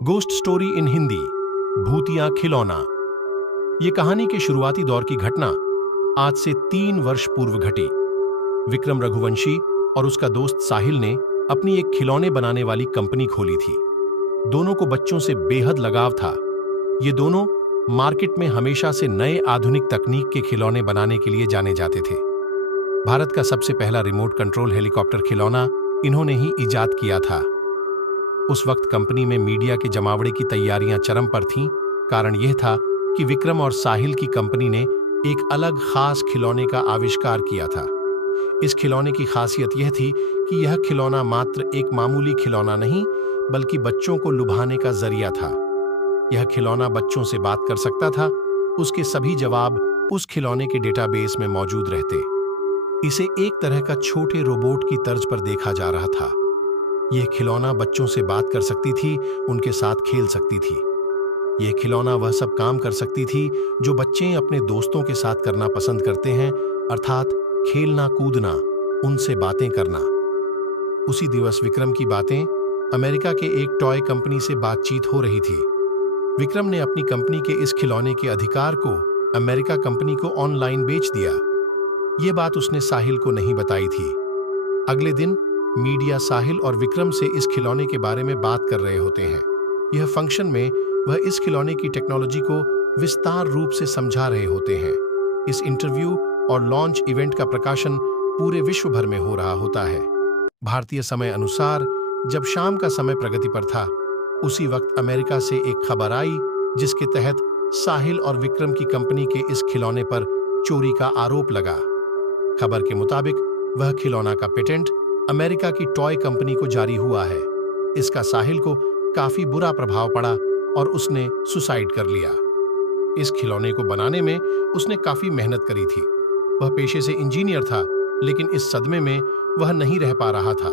Ghost story in Hindi, भूतिया खिलौना। ये कहानी के शुरुआती दौर की घटना आज से 3 वर्ष पूर्व घटी। विक्रम रघुवंशी और उसका दोस्त साहिल ने अपनी एक खिलौने बनाने वाली कंपनी खोली थी। दोनों को बच्चों से बेहद लगाव था। ये दोनों मार्केट में हमेशा से नए आधुनिक तकनीक के खिलौने बनाने के लिए जाने जाते थे। भारत का सबसे पहला रिमोट कंट्रोल हेलीकॉप्टर खिलौना इन्होंने ही इजाद किया था। उस वक्त कंपनी में मीडिया के जमावड़े की तैयारियां चरम पर थीं। कारण यह था कि विक्रम और साहिल की कंपनी ने एक अलग खास खिलौने का आविष्कार किया था। इस खिलौने की खासियत यह थी कि यह खिलौना मात्र एक मामूली खिलौना नहीं, बल्कि बच्चों को लुभाने का जरिया था। यह खिलौना बच्चों से बात कर सकता था। उसके सभी जवाब उस खिलौने के डेटाबेस में मौजूद रहते। इसे एक तरह का छोटे रोबोट की तर्ज पर देखा जा रहा था। यह खिलौना बच्चों से बात कर सकती थी, उनके साथ खेल सकती थी। यह खिलौना वह सब काम कर सकती थी जो बच्चे अपने दोस्तों के साथ करना पसंद करते हैं, अर्थात खेलना, कूदना, उनसे बातें करना। उसी दिवस विक्रम की बातें अमेरिका के एक टॉय कंपनी से बातचीत हो रही थी। विक्रम ने अपनी कंपनी के इस खिलौने के अधिकार को अमेरिका कंपनी को ऑनलाइन बेच दिया। यह बात उसने साहिल को नहीं बताई थी। अगले दिन मीडिया साहिल और विक्रम से इस खिलौने के बारे में बात कर रहे होते हैं। यह फंक्शन में वह इस खिलौने की टेक्नोलॉजी को विस्तार रूप से समझा रहे होते हैं। इस इंटरव्यू और लॉन्च इवेंट का प्रकाशन पूरे विश्व भर में हो रहा होता है। भारतीय समय अनुसार जब शाम का समय प्रगति पर था, उसी वक्त अमेरिका से एक खबर आई जिसके तहत साहिल और विक्रम की कंपनी के इस खिलौने पर चोरी का आरोप लगा। खबर के मुताबिक वह खिलौना का पेटेंट अमेरिका की टॉय कंपनी को जारी हुआ है। इसका साहिल को काफी बुरा प्रभाव पड़ा और उसने सुसाइड कर लिया। इस खिलौने को बनाने में उसने काफी मेहनत करी थी। वह पेशे से इंजीनियर था, लेकिन इस सदमे में वह नहीं रह पा रहा था।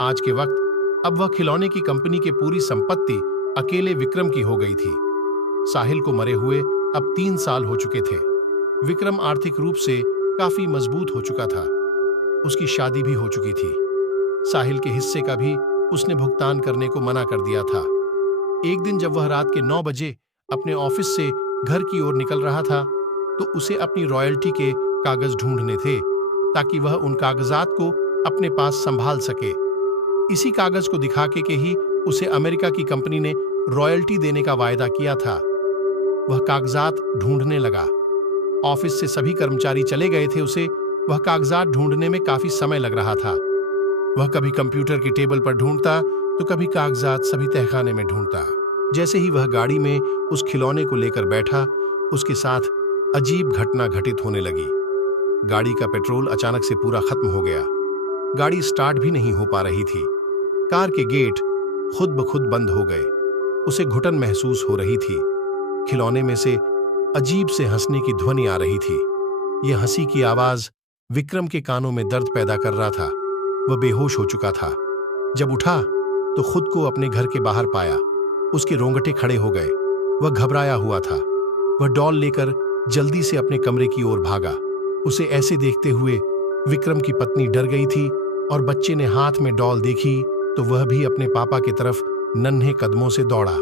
आज के वक्त अब वह खिलौने की कंपनी की पूरी संपत्ति अकेले विक्रम की हो गई थी। साहिल को मरे हुए अब 3 साल हो चुके थे। विक्रम आर्थिक रूप से काफी मजबूत हो चुका था। उसकी शादी भी हो चुकी थी। साहिल के हिस्से का भी उसने भुगतान करने को मना कर दिया था। एक दिन जब वह रात के 9 बजे अपने ऑफिस से घर की ओर निकल रहा था, तो उसे अपनी रॉयल्टी के कागज ढूंढने थे, ताकि वह उन कागजात को अपने पास संभाल सके। इसी कागज को दिखा के ही उसे अमेरिका की कंपनी ने रॉयल्टी देने का वायदा किया था। वह कागजात ढूंढने लगा। ऑफिस से सभी कर्मचारी चले गए थे। वह कागजात ढूंढने में काफी समय लग रहा था। वह कभी कंप्यूटर की टेबल पर ढूंढता, तो कभी कागजात सभी तहखाने में ढूंढता। जैसे ही वह गाड़ी में उस खिलौने को लेकर बैठा, उसके साथ अजीब घटना घटित होने लगी। गाड़ी का पेट्रोल अचानक से पूरा खत्म हो गया। गाड़ी स्टार्ट भी नहीं हो पा रही थी। कार के गेट खुद ब खुद बंद हो गए। उसे घुटन महसूस हो रही थी। खिलौने में से अजीब से हंसने की ध्वनि आ रही थी। यह हंसी की आवाज विक्रम के कानों में दर्द पैदा कर रहा था। वह बेहोश हो चुका था। जब उठा तो खुद को अपने घर के बाहर पाया। उसके रोंगटे खड़े हो गए। वह घबराया हुआ था। वह डॉल लेकर जल्दी से अपने कमरे की ओर भागा। उसे ऐसे देखते हुए विक्रम की पत्नी डर गई थी, और बच्चे ने हाथ में डॉल देखी तो वह भी अपने पापा की तरफ नन्हे कदमों से दौड़ा।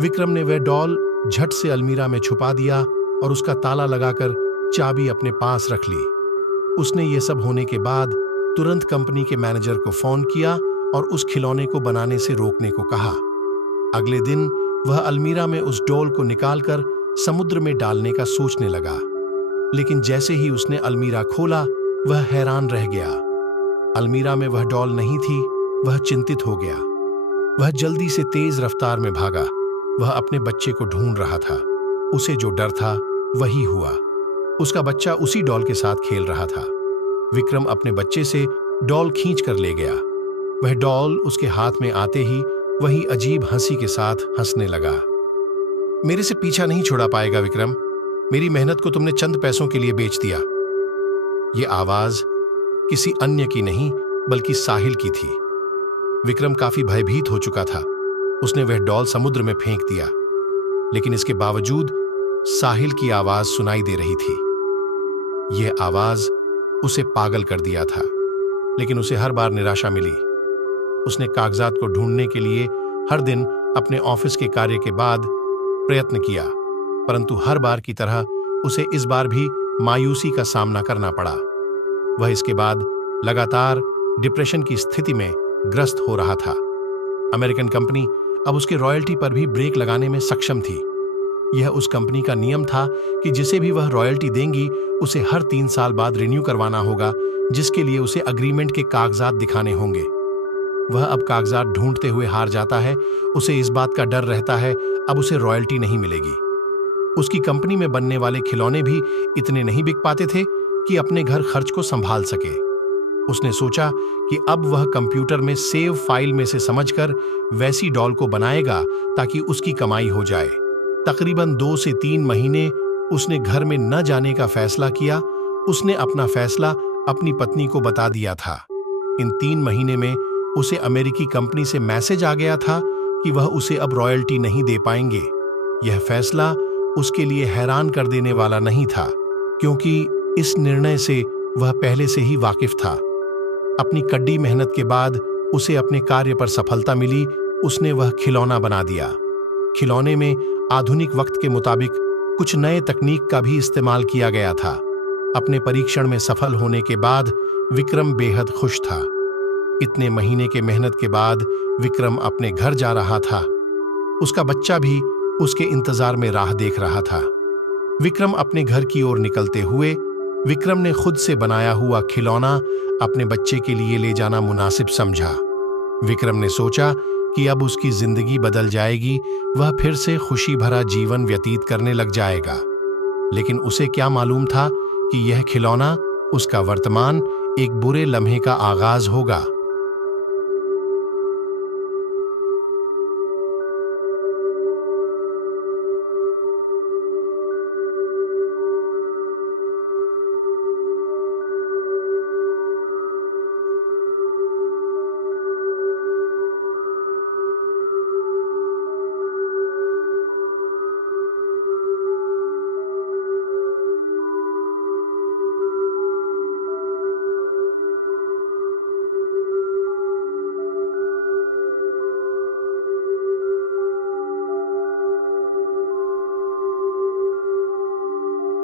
विक्रम ने वह डॉल झट से अलमीरा में छुपा दिया और उसका ताला लगाकर चाबी अपने पास रख ली। उसने ये सब होने के बाद तुरंत कंपनी के मैनेजर को फोन किया और उस खिलौने को बनाने से रोकने को कहा। अगले दिन वह अलमीरा में उस डॉल को निकालकर समुद्र में डालने का सोचने लगा, लेकिन जैसे ही उसने अलमीरा खोला, वह हैरान रह गया। अलमीरा में वह डॉल नहीं थी। वह चिंतित हो गया। वह जल्दी से तेज रफ्तार में भागा। वह अपने बच्चे को ढूंढ रहा था। उसे जो डर था वही हुआ। उसका बच्चा उसी डॉल के साथ खेल रहा था। विक्रम अपने बच्चे से डॉल खींच कर ले गया। वह डॉल उसके हाथ में आते ही वही अजीब हंसी के साथ हंसने लगा। मेरे से पीछा नहीं छुड़ा पाएगा विक्रम। मेरी मेहनत को तुमने चंद पैसों के लिए बेच दिया। यह आवाज किसी अन्य की नहीं, बल्कि साहिल की थी। विक्रम काफी भयभीत हो चुका था। उसने वह डॉल समुद्र में फेंक दिया, लेकिन इसके बावजूद साहिल की आवाज सुनाई दे रही थी। यह आवाज उसे पागल कर दिया था, लेकिन उसे हर बार निराशा मिली। उसने कागजात को ढूंढने के लिए हर दिन अपने ऑफिस के कार्य के बाद प्रयत्न किया, परंतु हर बार की तरह उसे इस बार भी मायूसी का सामना करना पड़ा। वह इसके बाद लगातार डिप्रेशन की स्थिति में ग्रस्त हो रहा था। अमेरिकन कंपनी अब उसके रॉयल्टी पर भी ब्रेक लगाने में सक्षम थी। यह उस कंपनी का नियम था कि जिसे भी वह रॉयल्टी देंगी उसे हर 3 साल बाद रिन्यू करवाना होगा, जिसके लिए उसे अग्रीमेंट के कागजात दिखाने होंगे। वह अब कागजात ढूंढते हुए हार जाता है। उसे इस बात का डर रहता है अब उसे रॉयल्टी नहीं मिलेगी। उसकी कंपनी में बनने वाले खिलौने भी इतने नहीं बिक पाते थे कि अपने घर खर्च को संभाल सके। उसने सोचा कि अब वह कंप्यूटर में सेव फाइल में से समझकर वैसी डॉल को बनाएगा ताकि उसकी कमाई हो जाए। तकरीबन 2 से 3 महीने उसने घर में न जाने का फैसला किया। उसने अपना फैसला अपनी पत्नी को बता दिया था। इन 3 महीने में उसे अमेरिकी कंपनी से मैसेज आ गया था कि वह उसे अब रॉयल्टी नहीं दे पाएंगे। यह फैसला उसके लिए हैरान कर देने वाला नहीं था, क्योंकि इस निर्णय से वह पहले से ही वाकिफ था। अपनी कड़ी मेहनत के बाद उसे अपने कार्य पर सफलता मिली। उसने वह खिलौना बना दिया। खिलौने में आधुनिक वक्त के मुताबिक कुछ नए तकनीक का भी इस्तेमाल किया गया था। अपने परीक्षण में सफल होने के बाद विक्रम बेहद खुश था। इतने महीने के मेहनत के बाद विक्रम अपने घर जा रहा था। उसका बच्चा भी उसके इंतजार में राह देख रहा था। विक्रम अपने घर की ओर निकलते हुए विक्रम ने खुद से बनाया हुआ खिलौना अपने बच्चे के लिए ले जाना मुनासिब समझा। विक्रम ने सोचा कि अब उसकी जिंदगी बदल जाएगी, वह फिर से खुशी भरा जीवन व्यतीत करने लग जाएगा। लेकिन उसे क्या मालूम था कि यह खिलौना उसका वर्तमान एक बुरे लम्हे का आगाज होगा।